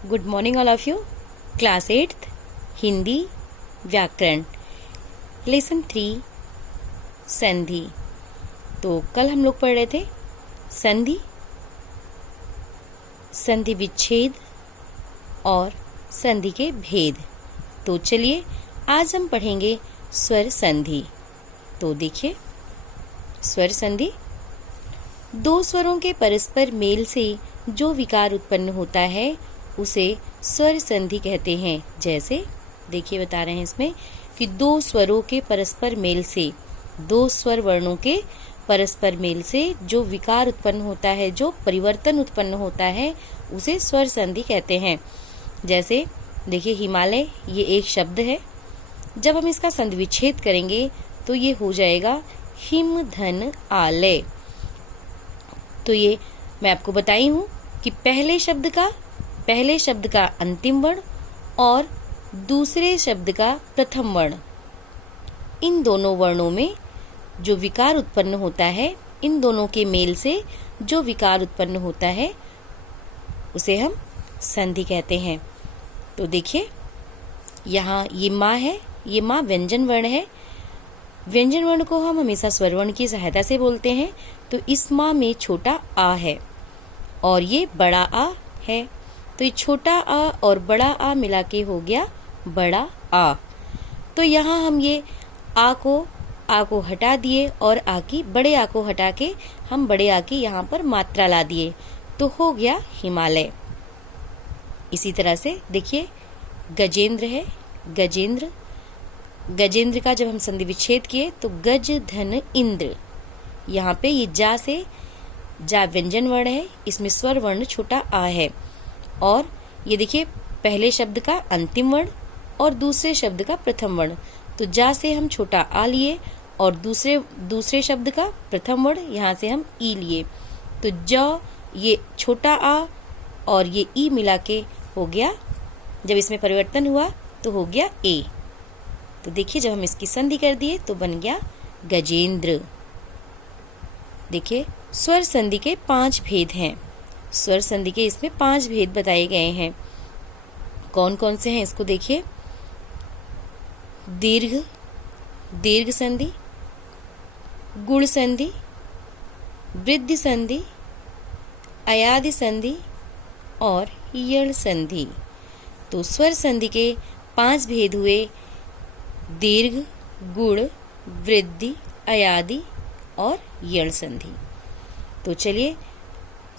Good morning all of you. Class 8th Hindi व्याकरण lesson 3 संधि। तो कल हम लोग पढ़ रहे थे संधि, संधि विच्छेद और संधि के भेद। तो चलिए आज हम पढ़ेंगे स्वर संधि। तो देखिए, स्वर संधि दो स्वरों के परस्पर मेल से जो विकार उत्पन्न होता है उसे स्वर संधि कहते हैं। जैसे देखिए बता रहे हैं इसमें कि दो स्वरों के परस्पर मेल से, दो स्वर वर्णों के परस्पर मेल से जो विकार उत्पन्न होता है, जो परिवर्तन उत्पन्न होता है, उसे स्वर संधि कहते हैं। जैसे देखिए हिमालय, ये एक शब्द है। जब हम इसका संधि विच्छेद करेंगे तो ये हो जाएगा हिम धन आलय। तो ये मैं आपको बताई हूँ कि पहले शब्द का अंतिम वर्ण और दूसरे शब्द का प्रथम वर्ण, इन दोनों वर्णों में जो विकार उत्पन्न होता है, इन दोनों के मेल से जो विकार उत्पन्न होता है उसे हम संधि कहते हैं। तो देखिए यहाँ ये माँ है, ये माँ व्यंजन वर्ण है। व्यंजन वर्ण को हम हमेशा स्वर वर्ण की सहायता से बोलते हैं। तो इस माँ में छोटा आ है और ये बड़ा आ है। तो ये छोटा आ और बड़ा आ मिला के हो गया बड़ा आ। तो यहाँ हम ये आ को हटा दिए और आ की बड़े आ को हटा के हम बड़े आ की यहाँ पर मात्रा ला दिए, तो हो गया हिमालय। इसी तरह से देखिए गजेंद्र है, गजेंद्र, गजेंद्र का जब हम संधि विच्छेद किए तो गज धन इंद्र। यहाँ पे ये जा से, जा व्यंजन वर्ण है, इसमें स्वर वर्ण छोटा आ है। और ये देखिए पहले शब्द का अंतिम वर्ण और दूसरे शब्द का प्रथम वर्ण। तो जा से हम छोटा आ लिए और दूसरे शब्द का प्रथम वर्ण यहाँ से हम ई लिए। तो ज, ये छोटा आ और ये ई मिला के हो गया, जब इसमें परिवर्तन हुआ तो हो गया ए। तो देखिए जब हम इसकी संधि कर दिए तो बन गया गजेंद्र। देखिए स्वर संधि के 5 भेद हैं। स्वर संधि के इसमें 5 भेद बताए गए हैं। कौन कौन से हैं इसको देखिए। दीर्घ संधि, गुण संधि, वृद्धि संधि, अयादि संधि और यण संधि। तो स्वर संधि के 5 भेद हुए, दीर्घ, गुण, वृद्धि, अयादि और यण संधि। तो चलिए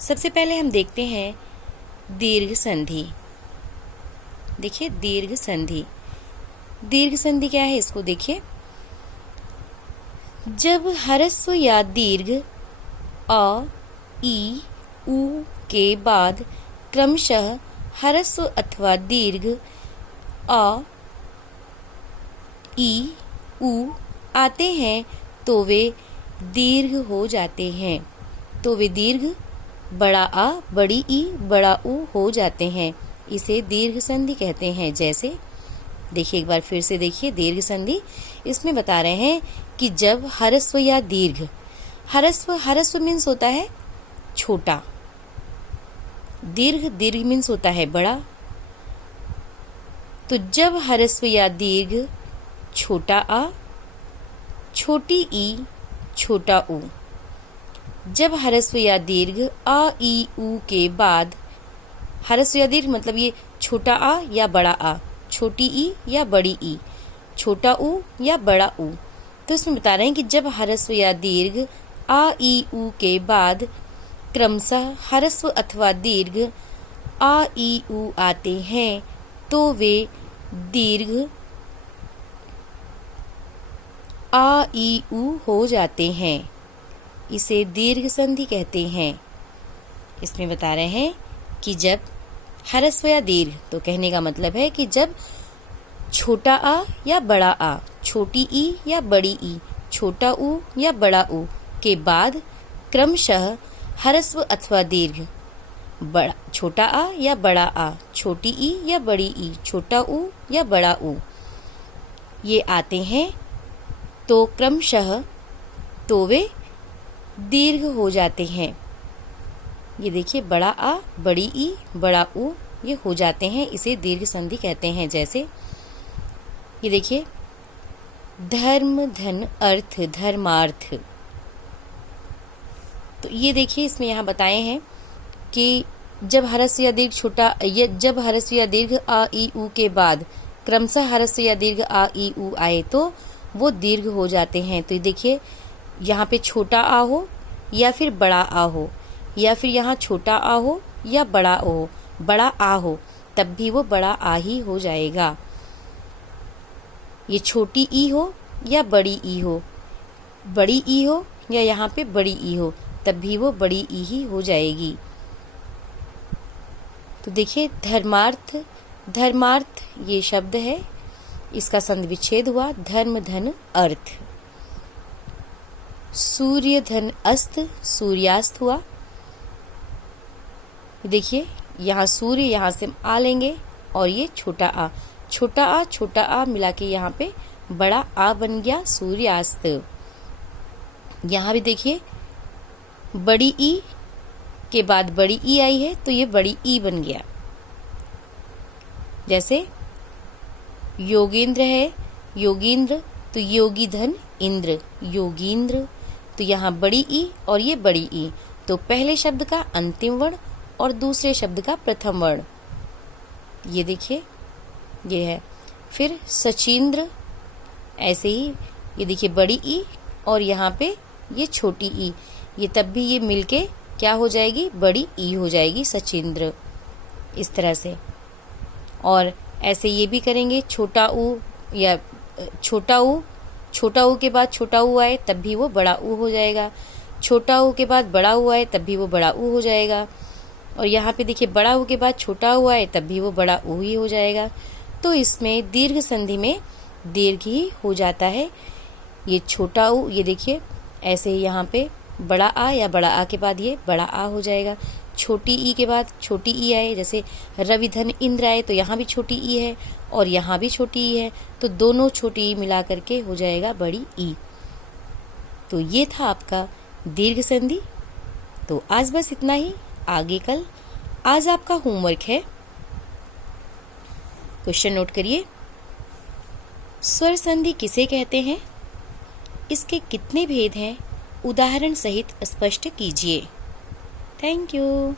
सबसे पहले हम देखते हैं दीर्घ संधि। देखिए दीर्घ संधि, दीर्घ संधि क्या है इसको देखिए। जब ह्रस्व या दीर्घ अ, ई, उ के बाद क्रमशः ह्रस्व अथवा दीर्घ अ, ई, उ आते हैं तो वे दीर्घ हो जाते हैं। तो वे दीर्घ बड़ा आ, बड़ी ई, बड़ा उ हो जाते हैं। इसे दीर्घ संधि कहते हैं। जैसे देखिए एक बार फिर से देखिए दीर्घ संधि, इसमें बता रहे हैं कि जब ह्रस्व या दीर्घ, ह्रस्व मीन्स होता है छोटा, दीर्घ मीन्स होता है बड़ा। तो जब ह्रस्व या दीर्घ छोटा आ, छोटी ई, छोटा उ, जब ह्रस्व या दीर्घ आ, ई, उ के बाद, ह्रस्व या दीर्घ मतलब ये छोटा आ या बड़ा आ, छोटी ई या बड़ी ई, छोटा उ या बड़ा उ। तो इसमें बता रहे हैं कि जब ह्रस्व या दीर्घ आ, ई, उ के बाद क्रमशः ह्रस्व अथवा दीर्घ आ, ई, उ आते हैं तो वे दीर्घ आ, ई, उ हो जाते हैं। इसे दीर्घ संधि कहते हैं। इसमें बता रहे हैं कि जब ह्रस्व या दीर्घ, तो कहने का मतलब है कि जब छोटा आ या बड़ा आ, छोटी ई या बड़ी ई, छोटा उ या बड़ा उ के बाद क्रमशः ह्रस्व अथवा दीर्घ बड़ा, छोटा आ या बड़ा आ, छोटी ई या बड़ी ई, छोटा उ या बड़ा उ, ये आते हैं तो क्रमशः तो वे दीर्घ हो जाते हैं। ये देखिए बड़ा आ, बड़ी ई, बड़ा उ, ये हो जाते हैं, इसे दीर्घ संधि कहते हैं। जैसे ये देखिए, धर्म धन अर्थ धर्मार्थ। तो ये देखिए, इसमें यहाँ बताए हैं कि जब ह्रस्व या दीर्घ छोटा जब ह्रस्व या दीर्घ आ ई उ के बाद क्रमशः ह्रस्व या दीर्घ आ ई उ आए तो वो दीर्घ हो जाते हैं। तो ये देखिए, यहाँ पे छोटा आ हो या फिर बड़ा आ हो, या फिर यहाँ छोटा आ हो या बड़ा आ हो, तब भी वो बड़ा आ ही हो जाएगा। ये छोटी ई हो या बड़ी ई हो, बड़ी ई हो या यहाँ पे बड़ी ई हो, तब भी वो बड़ी ई ही हो जाएगी। तो देखिए, धर्मार्थ, धर्मार्थ ये शब्द है, इसका संधि विच्छेद हुआ धर्म धन अर्थ। सूर्य धन अस्त, सूर्यास्त हुआ। देखिए, यहाँ सूर्य, यहाँ से आ लेंगे और ये छोटा आ मिला के यहाँ पे बड़ा आ बन गया, सूर्यास्त। यहाँ भी देखिए, बड़ी ई के बाद बड़ी ई आई है तो ये बड़ी ई बन गया। जैसे योगेंद्र है, योगेंद्र, तो योगी धन इंद्र, योगींद्र। तो यहाँ बड़ी ई और ये बड़ी ई, तो पहले शब्द का अंतिम वर्ण और दूसरे शब्द का प्रथम वर्ण। ये देखिए, ये है। फिर सचिंद्र, ऐसे ही ये देखिए, बड़ी ई और यहाँ पे ये छोटी ई, ये तब भी ये मिलके क्या हो जाएगी, बड़ी ई हो जाएगी, सचिंद्र। इस तरह से। और ऐसे ये भी करेंगे, छोटा ऊ या छोटा ऊ के बाद छोटा ऊ आए तब भी वो बड़ा ऊ हो जाएगा, छोटा ऊ के बाद बड़ा ऊ आए तब भी वो बड़ा ऊ हो जाएगा। और यहाँ पे देखिए, बड़ा ऊ के बाद छोटा ऊ आए तब भी वो बड़ा ऊ ही हो जाएगा। तो इसमें दीर्घ संधि में दीर्घ ही हो जाता है। ये छोटा ऊ, ये देखिए ऐसे ही यहाँ पे बड़ा आ या बड़ा आ के बाद ये बड़ा आ हो जाएगा। छोटी ई के बाद छोटी ई आए, जैसे रवि धन इंद्र आए तो यहाँ भी छोटी ई है और यहाँ भी छोटी ई है, तो दोनों छोटी ई मिला करके हो जाएगा बड़ी ई। तो ये था आपका दीर्घ संधि। तो आज बस इतना ही, आगे कल। आज आपका होमवर्क है, क्वेश्चन नोट करिए। स्वर संधि किसे कहते हैं, इसके कितने भेद हैं, उदाहरण सहित स्पष्ट कीजिए। Thank you.